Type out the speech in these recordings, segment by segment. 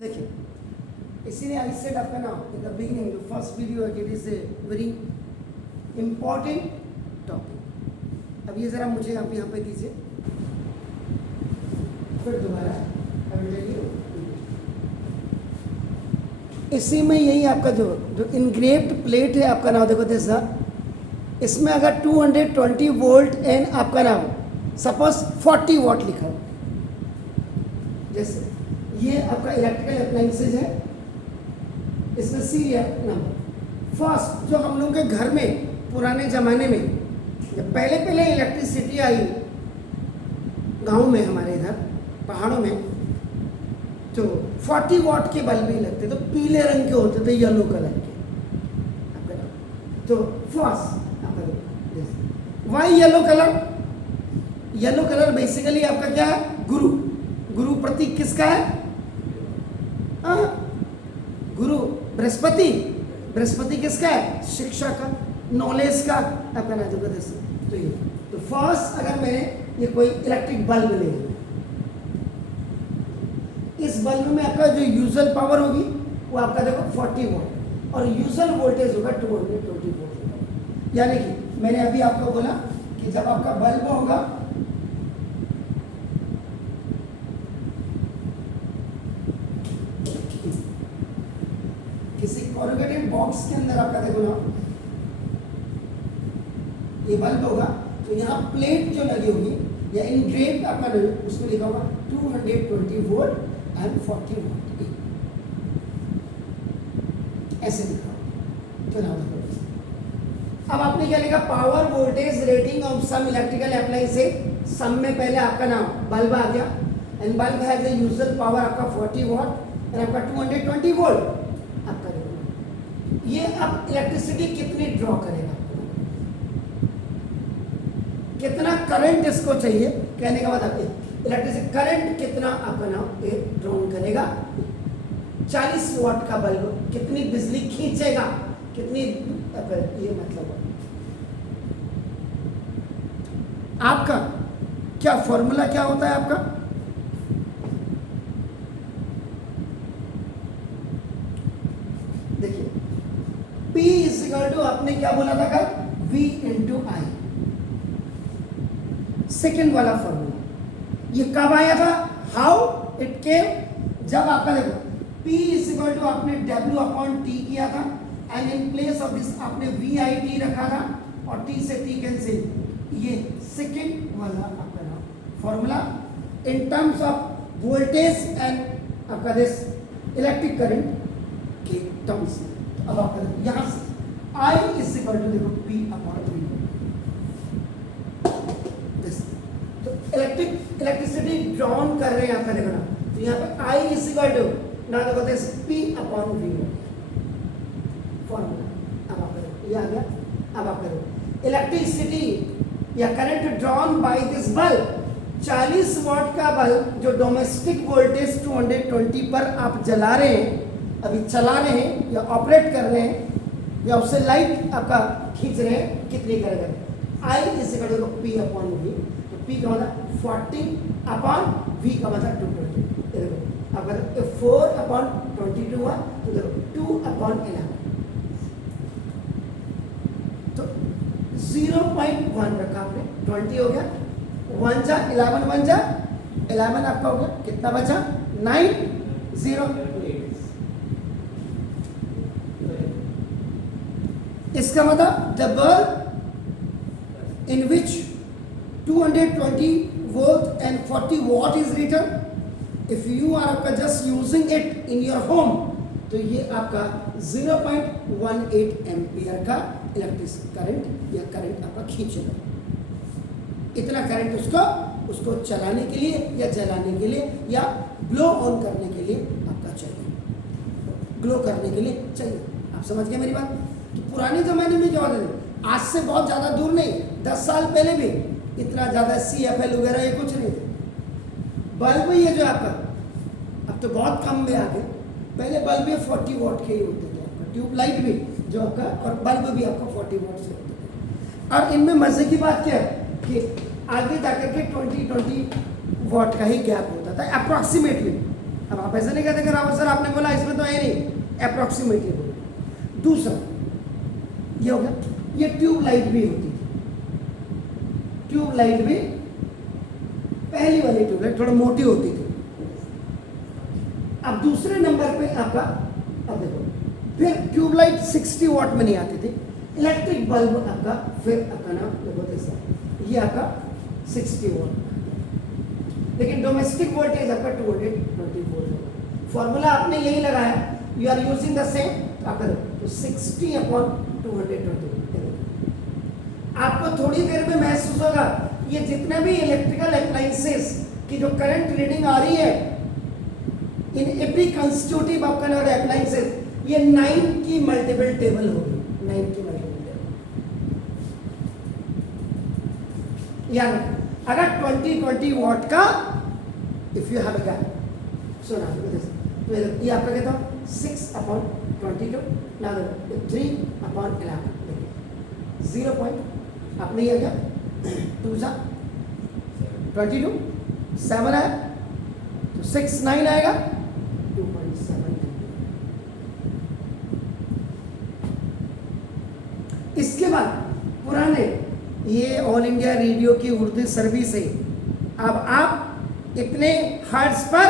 देखिए, इसीलिए I said आपका नाम in the beginning the first video it is a very important topic. अब ये ज़रा मुझे आप यहाँ पे दीजिए, फिर दोबारा इसी में यही आपका जो इनग्रेव्ड प्लेट है आपका नाम देखो जैसा, इसमें अगर 220 वोल्ट एंड आपका नाम सपोज 40 वॉट लिखा हो, जैसे ये आपका इलेक्ट्रिकल अप्लायंसेज है, इसमें सीरियल नंबर फर्स्ट जो हम लोग के घर में पुराने ज़माने में जब पहले इलेक्ट्रिसिटी आई गांव में हमारे इधर पहाड़ों में, तो 40 वॉट के बल्ब ही लगते, तो पीले रंग के होते थे, येलो कलर के। तो first Y yellow colour, yellow colour basically आपका क्या है, गुरु। गुरु प्रतीक किसका है? गुरु बृहस्पति। बृहस्पति किसका है? शिक्षा का, नॉलेज का आपका ना जो कहते हैं। तो ये तो फर्स्ट अगर मैंने ये कोई इलेक्ट्रिक बल्ब ले, इस बल्ब में आपका जो यूजुअल पावर होगी वो आपका देखो 40 वोल्ट और यूजुअल वोल्टेज होगा 220 वोल्ट। यानी कि मैंने अभी आपको बोला कि जब आपका बल्ब होगा किसी कोरुगेटेड बॉक्स के अंदर आपका देखो ना ये बल्ब होगा, तो यहाँ प्लेट जो लगी होगी या इनग्रेव्ड आपका उसमें लिखा होगा 220 वोल्ट एंड 40 वोल्ट, ऐसे लिखा होगा। तो नाम अब आपने क्या लिखा? Power voltage rating of some electrical appliances. Some में पहले आपका नाम बल्ब आ गया and bulb has a usual power आपका 40 वॉट एंड आपका 220 वोल्ट आपका। ये अब इलेक्ट्रिसिटी कितनी ड्रॉ करेगा, कितना करंट इसको चाहिए, कहने का मतलब इलेक्ट्रिसिटी करंट कितना आपका नाम ये ड्रॉ करेगा। 40 वॉट का बल्ब कितनी बिजली खींचेगा, कितनी, ये मतलब आपका क्या फॉर्मूला क्या होता है आपका? देखिए P इक्वल टू आपने क्या बोला था कल? V इंटू आई, सेकेंड वाला फॉर्मूला। ये कब आया था? How it came? जब आपका देखो P इक्वल टू आपने W अपॉन T किया था and in place of this आपने VIT रखा था और T से T कैंसिल, ये सेकेंड वाला आपका नाम formula in terms of voltage and आपका दिस इलेक्ट्रिक करंट के टर्म्स। अब आपका यहां से I इज इक्वल टू देखो P अपॉन V, तो इलेक्ट्रिसिटी ड्रॉन कर रहे हैं आपका देखो ना, तो यहाँ पे I इज इक्वल टू ना देखो this P upon V formula. अब आप ये आ गया। अब आप करो इलेक्ट्रिसिटी या current drawn by this bulb, 40 what का बल्ब जो डोमेस्टिक वोल्टेज 220 पर आप जला रहे हैं, अभी चला रहे हैं या ऑपरेट कर रहे हैं या उससे लाइट आपका खींच रहे हैं, कितनी करेगा? I is equal to P upon V। तो P का मतलब 40 अपॉन V का मतलब 220। देखो अगर 4 अपॉन 22 हुआ तो देखो 2 अपॉन 11, तो 0.1 रखा आपने, 20 हो गया, 1 जा 11, 1 जा 11 आपका हो गया, कितना बचा? 9 0। इसका मतलब the bulb in which 220 volt and 40 watt is return, if you are आपका just using it in your home, तो ये आपका 0.18 एम्पियर का इलेक्ट्रिक करंट या करंट आपका खींचेगा। इतना करंट उसको चलाने के लिए या जलाने के लिए या ग्लो ऑन करने के लिए आपका चाहिए, ग्लो करने के लिए चाहिए। आप समझ गए मेरी बात? तो पुराने ज़माने में जो होता था, आज से बहुत ज़्यादा दूर नहीं, 10 साल पहले भी इतना ज़्यादा CFL वगैरह ये कुछ नहीं थे। बल्ब ये जो आपका अब तो बहुत कम में आ गए, पहले बल्ब ये 40 वॉट के ही होते थे, आपका ट्यूबलाइट भी जो आपका और बल्ब भी आपका 40 वॉट से होते थे। और इनमें मज़े की बात क्या है कि आगे जाकर के 20 वॉट का ही गैप होता था अप्रॉक्सीमेटली। अब आप ऐसा नहीं कहते कि रावत सर आपने बोला इसमें तो है नहीं, अप्रोक्सीमेटली बोला। दूसरा ये हो गया, ये ट्यूब लाइट भी होती थी, ट्यूब लाइट भी पहली वाली ट्यूब लाइट थोड़ी मोटी होती थी। अब दूसरे नंबर पे आपका, अब देखो फिर ट्यूब लाइट 60 वॉट में नहीं आती थी, इलेक्ट्रिक बल्ब आपका फिर आपका नाम देखो ऐसा, ये आपका 60 वॉट, लेकिन डोमेस्टिक वोल्टेज आपका 220 वोल्ट। फॉर्मूला आपने यही लगाया, you are using the same, तो आपका तो 60/220। आपको थोड़ी देर में महसूस होगा ये जितने भी इलेक्ट्रिकल अप्लायंसेस की जो करंट रीडिंग आ रही है इन एवरी कंस्टिट्यूटिव आपका नाम अप्लायंसेस, ये 9 की मल्टीपल टेबल होगी, 9 की मल्टीपल टेबल। यानी अगर 20 वॉट का if you have a gap, so now ये आपका कहता हूँ 6/22, ना 3/11, 0 पॉइंट आपने ये क्या 2 जा 22, 7 है तो 6 9 आएगा 2.7। इसके बाद पुराने ये ऑल इंडिया रेडियो की उर्दू सर्विस है, अब आप इतने हर्ट्ज पर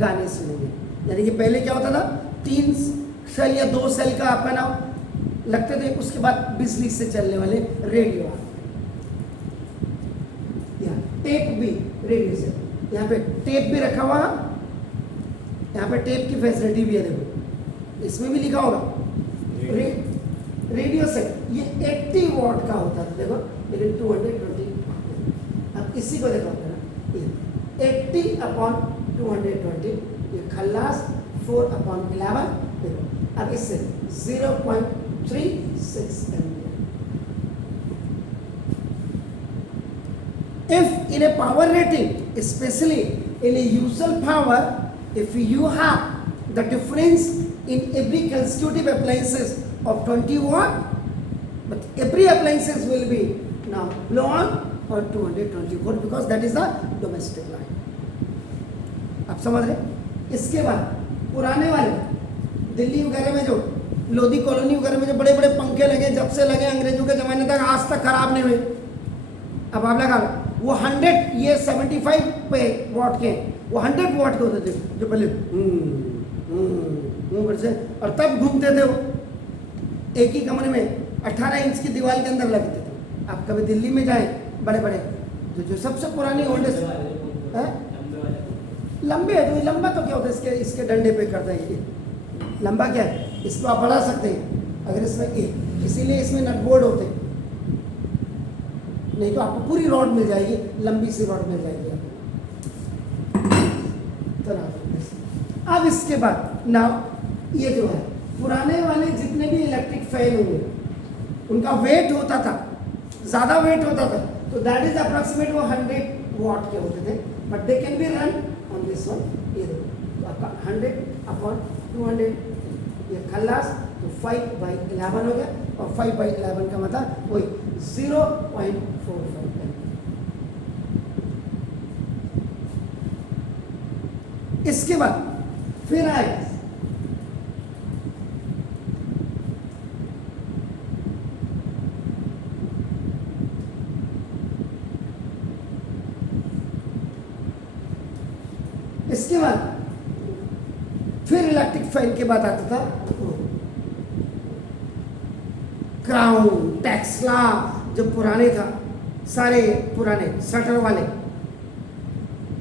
गाने सुनेंगे। यानी कि पहले क्या होता था 3 सेल या 2 सेल का आपका नाम लगते थे, उसके बाद बिजली से चलने वाले रेडियो, टेप भी रेडियो से, यहाँ पे टेप भी रखा हुआ, यहाँ पे टेप की फैसिलिटी भी है, देखो इसमें भी लिखा होगा रेडियो सेट, ये 80 वॉट का होता था देखो, लेकिन 220। अब इसी को देखो ना 80/220, ये खल्लास 4/11 देखो। अब इससे 0.36 ampere. If in a power rating, especially in a usual power, if you have the difference in every constitutive appliances of 20 watt, but every appliances will be now blown on 220 volt because that is the domestic line. आप समझ रहे? इसके बाद पुराने वाले दिल्ली वगैरह में जो लोधी कॉलोनी वगैरह में जो बड़े बड़े पंखे लगे, जब से लगे अंग्रेजों के ज़माने तक आज तक खराब नहीं हुए। अब आप लगा लो वो 100, ये 75 पे वॉट के, वो 100 वॉट के होते थे जो पहले से, और तब घूमते थे वो एक ही कमरे में 18 इंच की दीवार के अंदर लगते थे। आप कभी दिल्ली में जाएं बड़े बड़े जो सबसे पुरानी ओल्डेस्ट लंबे है, तो लंबा तो क्या होता है इसके डंडे पे करता है, ये लंबा क्या है, इसको आप बढ़ा सकते हैं अगर इसमें इसीलिए इसमें नट बोल्ट होते हैं, नहीं तो आपको पूरी रॉड मिल जाएगी, लंबी सी रॉड मिल जाएगी आपको। अब इसके बाद ना ये जो है पुराने वाले जितने भी इलेक्ट्रिक फैन होंगे उनका वेट होता था, ज़्यादा वेट होता था, तो दैट इज अप्रॉक्सीमेट वो 100 वॉट के होते थे, but they can be run on this one. ये देखो तो आपका 100/200 ये खल्लास, तो 5/11 हो गया, और 5/11 का मतलब वही 0.45। इसके बाद फिर आए इसके बाद फिर इलेक्ट्रिक फैन के बाद आता था क्राउन, टेस्ला, जो पुराने था सारे पुराने शटर वाले,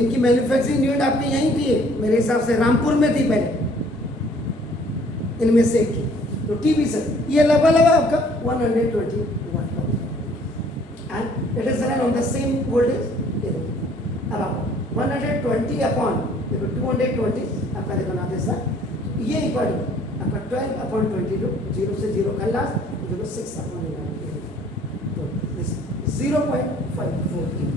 इनकी मैन्युफैक्चरिंग यूनिट आपकी यहीं थी मेरे हिसाब से, रामपुर में थी पहले, इनमें से एक की। तो टीवी से ये लगभग आपका 120 वाट का होता है, and it is run on the same voltage. ये देखो अब आपको 120 अपॉन देखो 220 आपका देखो ना सर, ये इक्वल आपका 12/22, 0 से 0 खल्लास, देखो 6/11, तो 0.54।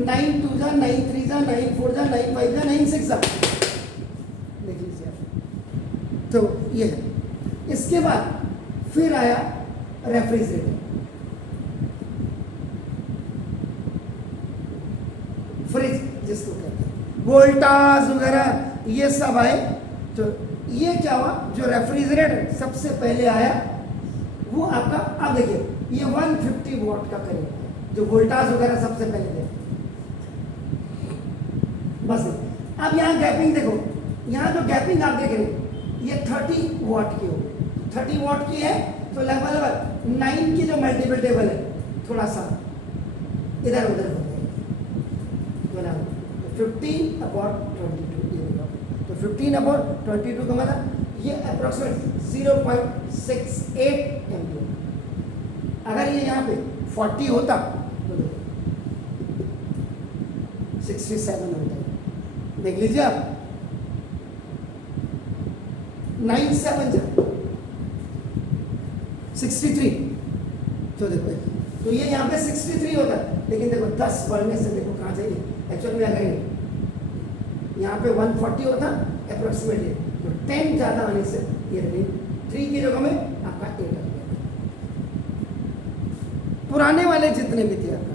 9 2 जा 9 3 जा 9 4 जा 9 5 जा 9 6 जा, देख लीजिए आप। तो ये है। इसके बाद फिर आया रेफ्रिजरेटर। जिसको कहते हैं वोल्टाज वगैरह ये सब आए। तो ये क्या हुआ, जो रेफ्रिजरेटर सबसे पहले आया वो आपका, अब देखिए ये 150 वॉट का करेगा, जो वोल्टाज वगैरह सबसे पहले थे। बस अब यहाँ गैपिंग देखो, यहाँ जो गैपिंग आप देख रहे हैं ये 30 वॉट की होगी, 30 वॉट की है तो लगभग 9 की जो मल्टीपल टेबल है थोड़ा सा इधर उधर हो जाएगा, 15 अपॉन 22 ये देखो, तो 15 अपॉन 22 का मतलब ये अप्रोक्सीमेट 0.68 एम्पियर। अगर ये यहाँ पे 40 होता तो 67 होता है, देख लीजिए आप, 97 63, तो देखो तो ये यहाँ पे 63 होता है, लेकिन देखो 10 बढ़ने से देखो कहाँ जाइए, एक्चुअल में अगर यहाँ पे 140 होता अप्रोक्सीमेटली, तो 10 ज़्यादा आने से ये 3 की जगह में आपका 8 आ गया। पुराने वाले जितने भी थे आपका।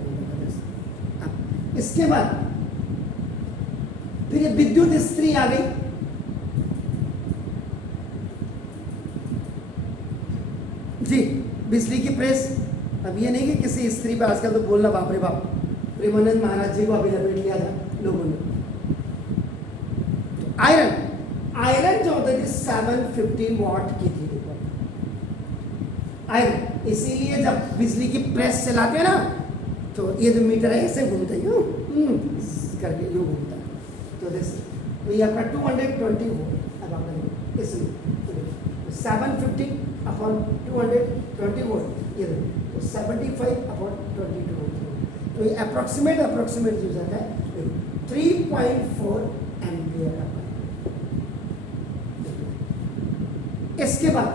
इसके बाद फिर ये विद्युत इस्त्री आ गई। जी, बिजली की प्रेस। अब ये नहीं कि किसी स्त्री पे आजकल तो बोलना बाप रे बाप, प्रेमानंद महाराज जी को अभी लपेट लिया था लोगों ने। तो आयरन जो होता है 750 वॉट की थी आयरन, इसीलिए जब बिजली की प्रेस चलाते हैं ना तो ये जो मीटर है ऐसे घूमता है यूं करके, यूं घूमता है। तो ये आपका 220 वोल्ट। अब आपका इसलिए 750 अपॉन 220 वोल्ट, ये तो 75 अपॉन 22 वोल्ट, तो ये अप्रोक्सीमेट जो जाता है 3.4 एम्पियर। इसके बाद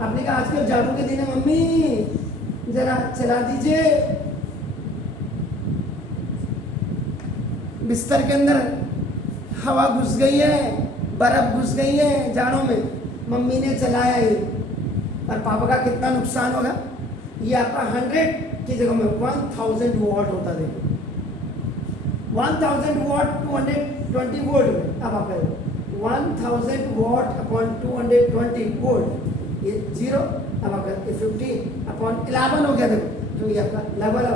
आपने कहा आजकल झाड़ू के दिन है मम्मी जरा चला दीजिए, बिस्तर के अंदर हवा घुस गई है, बर्फ घुस गई है झाड़ों में, मम्मी ने चलाया ही, और पापा का कितना नुकसान होगा। ये आपका 100 की जगह में 1000 वॉट होता देखो, 1000 वॉट 220 वोल्ट में। अब आप 1000 वॉट अपॉन 220 वोल्ट, ये 0, अब आपका 50 अपॉन 11 हो गया देखो, तो ये आपका लेवल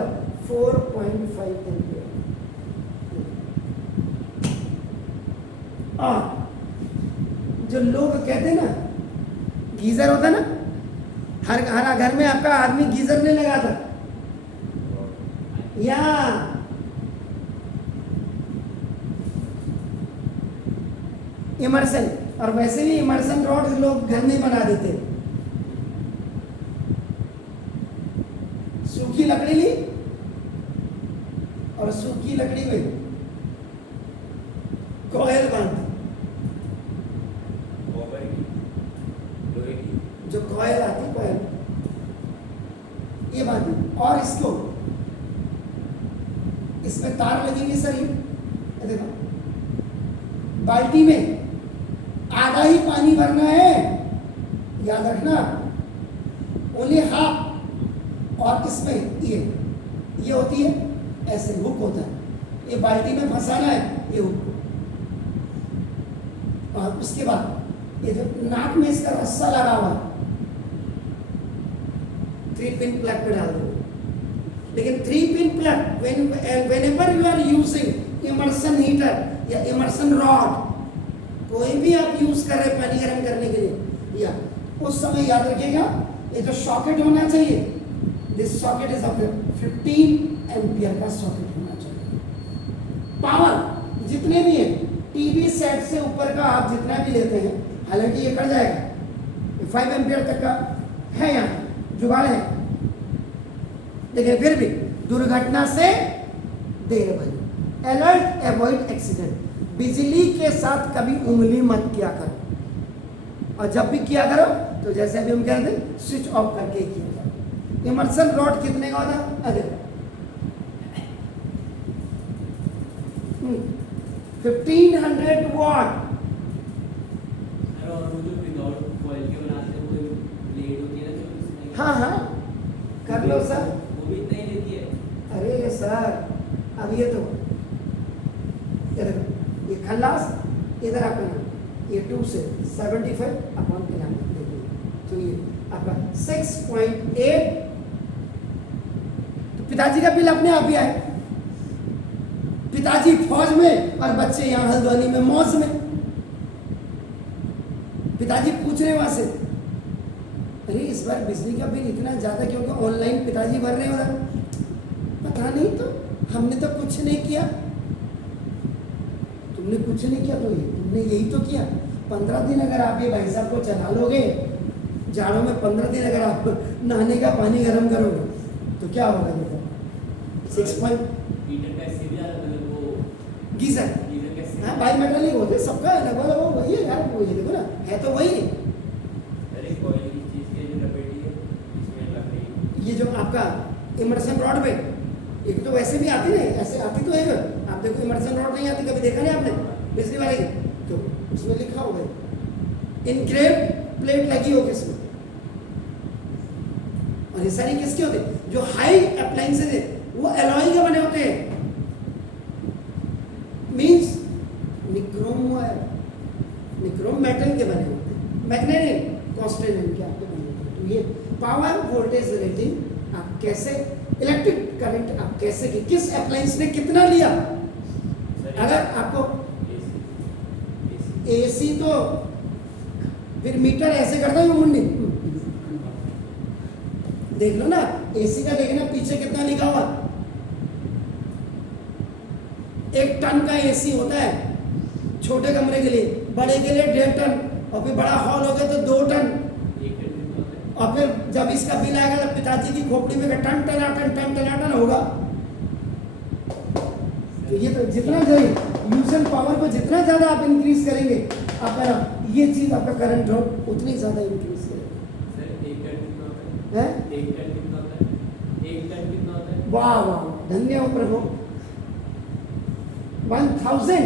4.5 एम्पियर। और जो लोग कहते हैं ना गीजर होता है ना, हर घर में आपका आदमी गीजर नहीं लगा था या इमर्सन, और वैसे भी इमर्सन रॉड लोग घर में बना देते। सूखी लकड़ी ली और सूखी लकड़ी में कॉयल बांध, जो कॉयल आती कॉयल ये बांधी, और इसको इसमें तार लगेंगे सर, ये देखो बाल्टी में आधा ही पानी भरना है, याद रखना, ओनली हाफ। और इसमें ये होती है ऐसे हुक होता है, ये बाल्टी में फंसाना है ये हुक, और उसके बाद ये जो नाक में इसका रस्सा लगा हुआ 3 पिन प्लग पे डाल दो। लेकिन 3 pin plug whenever you are using immersion heater या इमर्सन रॉड, कोई भी आप यूज कर रहे हैं पानी गर्म करने के लिए, या उस समय याद रखिएगा ये जो सॉकेट होना चाहिए, this socket is of 15 ampere का सॉकेट होना चाहिए। पावर जितने भी है टीवी सेट से ऊपर का आप जितना भी लेते हैं, हालांकि ये कर जाएगा 5 एम्पियर तक का है, यहाँ जुगाड़ है, लेकिन फिर भी दुर्घटना से देर बनी। अलर्ट अवॉइड एक्सीडेंट, बिजली के साथ कभी उंगली मत किया करो, और जब भी किया करो तो जैसे अभी हम कह रहे थे स्विच ऑफ करके किया करो। इमर्सन रॉड कितने का होता है? 1500 वॉट। हाँ हाँ कर लो सर, वो भी इतना ही लेती है। अरे सर अब ये तो ये देखो, ये खल्लास, इधर आपका नाम, ये 2 से 75 अपॉन के नाम देखिए, तो ये आपका 6.8। तो पिताजी का बिल अपने आप ही आए, पिताजी फौज में और बच्चे यहाँ हल्द्वानी में मौज में। पिताजी पूछ रहे वहां से, अरे इस बार बिजली का बिल इतना ज्यादा क्योंकि ऑनलाइन पिताजी भर रहे हैं उधर। पता नहीं, तो हमने तो कुछ नहीं किया। तुमने कुछ नहीं किया तो ये तुमने यही तो किया। 15 दिन अगर आप ये भाई साहब को चला लोगे, जाड़ों में 15 दिन अगर आप नहाने का पानी गर्म करोगे तो क्या होगा? देखो 6 गीजर, हाँ बाई मेटालिक होते सबका अलग अलग वही है यार, वो ये देखो ना, है तो वही। ये जो आपका इमर्सन रॉड पे, एक तो वैसे भी आती नहीं, ऐसे आती तो है। आप देखो इमर्सन रॉड नहीं आती, कभी देखा नहीं आपने बिजली वाले की? तो उसमें लिखा होगा इनग्रेव्ड प्लेट लगी होगी इसमें। और ये सारी किसके होते हैं? जो हाई अप्लायंसेज है वो एलॉय के बने होते हैं, मींस निक्रोम निक्रोम मेटल के बने होते हैं, मैग्नेटिक कांस्टेंट के आपके बने होते हैं। तो ये पावर वोल्टेज रेटिंग आप कैसे, इलेक्ट्रिक करंट आप कैसे कि किस अप्लायंस ने कितना लिया। अगर आपको एसी तो फिर मीटर ऐसे करता है मुंडी, देख लो ना एसी का, देखना पीछे कितना लिखा हुआ। 1 टन का एसी होता है छोटे कमरे के लिए, बड़े के लिए 1.5 टन, और फिर बड़ा हॉल हो गया तो 2 टन। और फिर जब इसका बिल आएगा तो पिताजी की खोपड़ी में टन टनाटन होगा। तो ये तो जितना जो यूज एंड पावर को जितना ज़्यादा आप इंक्रीज करेंगे, आपका ये चीज़ आपका करंट ड्रॉप उतनी ज़्यादा इंक्रीज करेगा। वाह वाह, धन्य हो प्रभु। 1000